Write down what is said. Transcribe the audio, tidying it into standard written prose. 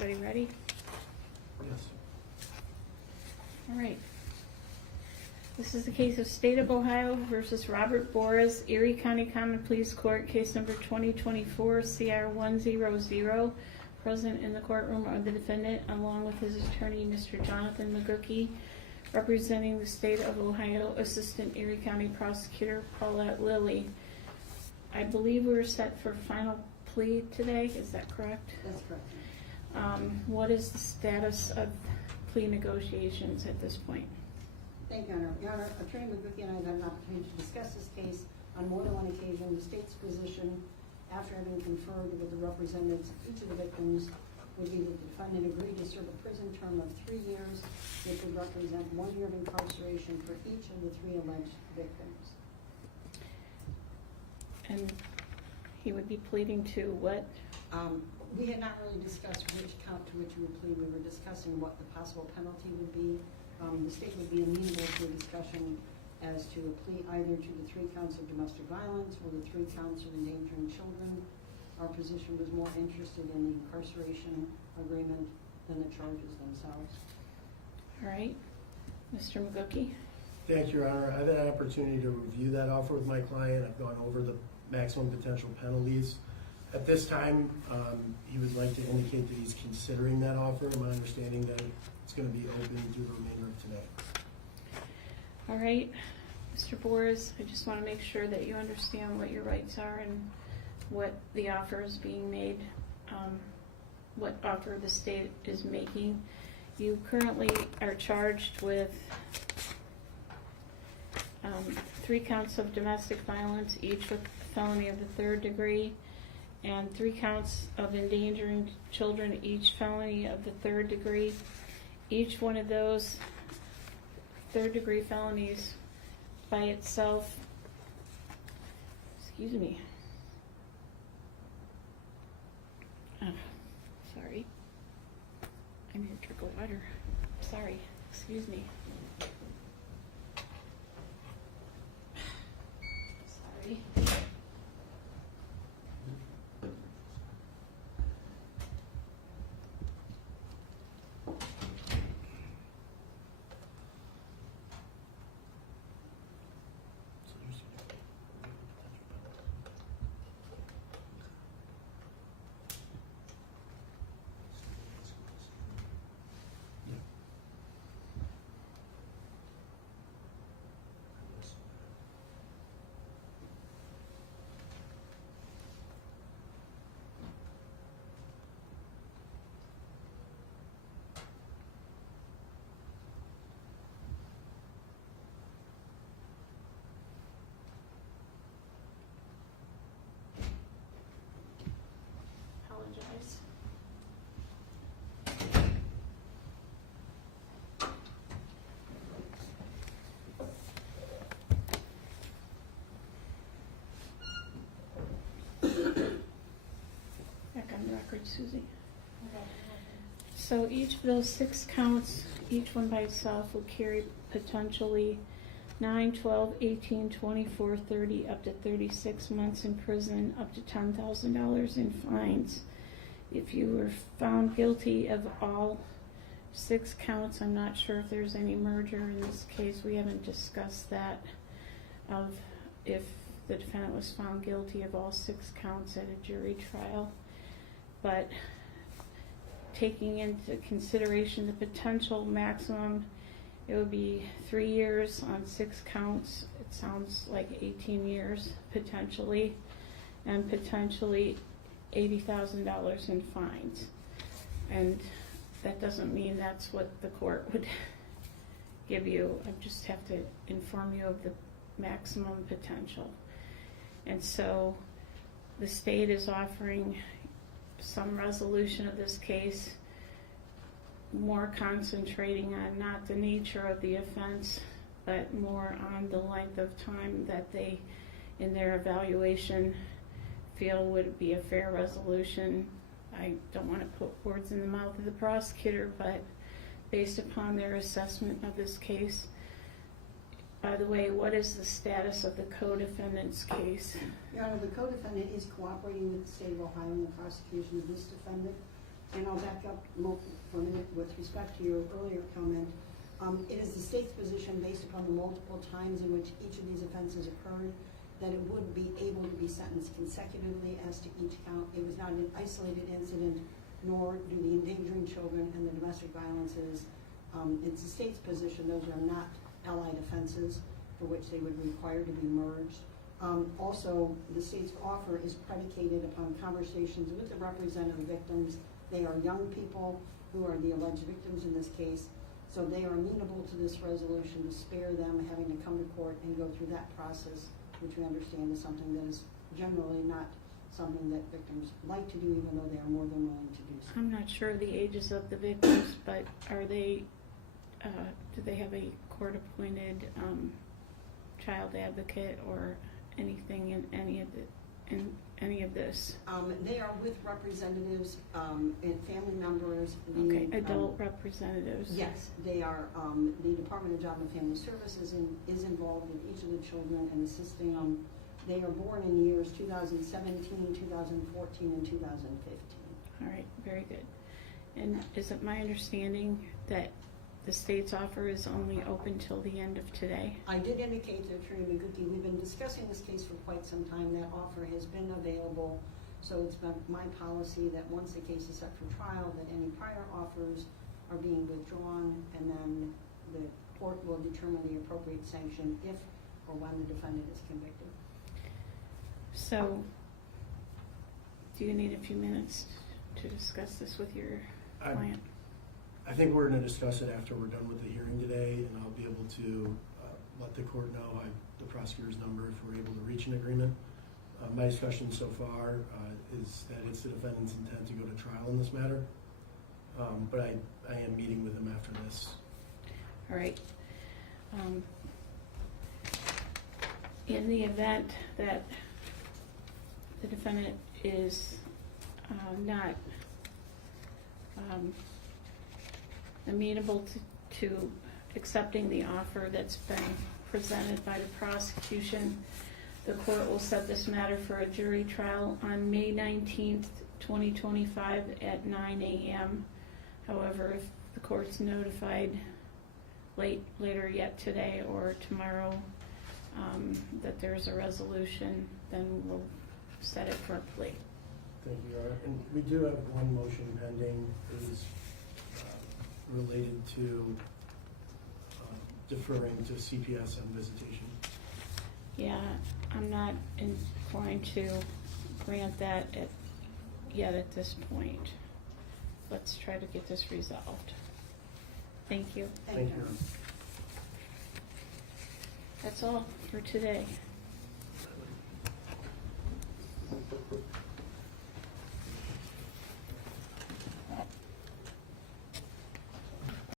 Everybody ready? Yes. All right. This is the case of State of Ohio versus Robert Boras, Erie County Common Pleas Court, case number 2024 CR 100. Present in the courtroom are the defendant, along with his attorney, Mr. Jonathan McGookie, representing the State of Ohio Assistant Erie County Prosecutor Paulette Lilly. I believe we're set for final plea today. Is that correct? That's correct. What is the status of plea negotiations at this point? Thank you, Your Honor. Your Honor, Attorney McGookie and I have had an opportunity to discuss this case on more than one occasion. The state's position, after having conferred with the representatives of each of the victims, would be that the defendant agreed to serve a prison term of 3 years, which would represent 1 year of incarceration for each of the 3 alleged victims. And he would be pleading to what? We had not really discussed which count to which he would plead. We were discussing what the possible penalty would be. The state would be amenable to a discussion as to a plea either to the 3 counts of domestic violence or the 3 counts of endangering children. Our position was more interested in the incarceration agreement than the charges themselves. All right, Mr. McGookie. Thank you, Your Honor. I've had an opportunity to review that offer with my client. I've gone over the maximum potential penalties. At this time, he would like to indicate that he's considering that offer. My understanding that it's going to be open through the remainder of today. All right, Mr. Boras, I just want to make sure that you understand what your rights are and what the offer is being made, what offer the state is making. You currently are charged with 3 counts of domestic violence, each with felony of the 3rd degree, and 3 counts of endangering children, each felony of the 3rd degree. Each one of those 3rd degree felonies by itself, excuse me, sorry, I need a drink of water, sorry, excuse me. Sorry. Apologize. Back on the record, Susie. So each of those 6 counts, each one by itself, will carry potentially 9, 12, 18, 24, 30, up to 36 months in prison, up to $10,000 in fines. If you were found guilty of all 6 counts, I'm not sure if there's any merger in this case. We haven't discussed that, of if the defendant was found guilty of all 6 counts at a jury trial. But taking into consideration the potential maximum, it would be 3 years on 6 counts. It sounds like 18 years potentially, and potentially $80,000 in fines. And that doesn't mean that's what the court would give you. I just have to inform you of the maximum potential. And so the state is offering some resolution of this case, more concentrating on not the nature of the offense, but more on the length of time that they, in their evaluation, feel would be a fair resolution. I don't want to put words in the mouth of the prosecutor, but based upon their assessment of this case. By the way, what is the status of the co-defendant's case? Your Honor, the co-defendant is cooperating with the state of Ohio in the prosecution of this defendant. And I'll back up for a minute with respect to your earlier comment. It is the state's position, based upon the multiple times in which each of these offenses occurred, that it would be able to be sentenced consecutively as to each count. It was not an isolated incident, nor do the endangering children and the domestic violences. It's the state's position those are not allied offenses for which they would require to be merged. Also, the state's offer is predicated upon conversations with the representative victims. They are young people who are the alleged victims in this case, so they are amenable to this resolution to spare them having to come to court and go through that process, which we understand is something that is generally not something that victims like to do, even though they are more than willing to do so. I'm not sure of the ages of the victims, but are they, do they have a court-appointed child advocate or anything in any of this? They are with representatives and family members. Okay, adult representatives. Yes, they are. The Department of Job and Family Services is involved with each of the children and assisting them. They are born in years 2017, 2014, and 2015. All right, very good. And is it my understanding that the state's offer is only open till the end of today? I did indicate to Attorney McGookie, we've been discussing this case for quite some time. That offer has been available. So it's been my policy that once the case is set for trial, that any prior offers are being withdrawn, and then the court will determine the appropriate sanction if or when the defendant is convicted. So, do you need a few minutes to discuss this with your client? I think we're going to discuss it after we're done with the hearing today, and I'll be able to let the court know the prosecutor's number if we're able to reach an agreement. My discussion so far is that it's the defendant's intent to go to trial in this matter, but I am meeting with him after this. All right. In the event that the defendant is not amenable to accepting the offer that's been presented by the prosecution, the court will set this matter for a jury trial on May 19th, 2025 at 9 a.m. However, if the court's notified later yet today or tomorrow that there's a resolution, then we'll set it for a plea. Thank you, Your Honor. And we do have one motion pending. It is related to deferring to CPS on visitation. Yeah, I'm not inclined to grant that yet at this point. Let's try to get this resolved. Thank you. Thank you. That's all for today.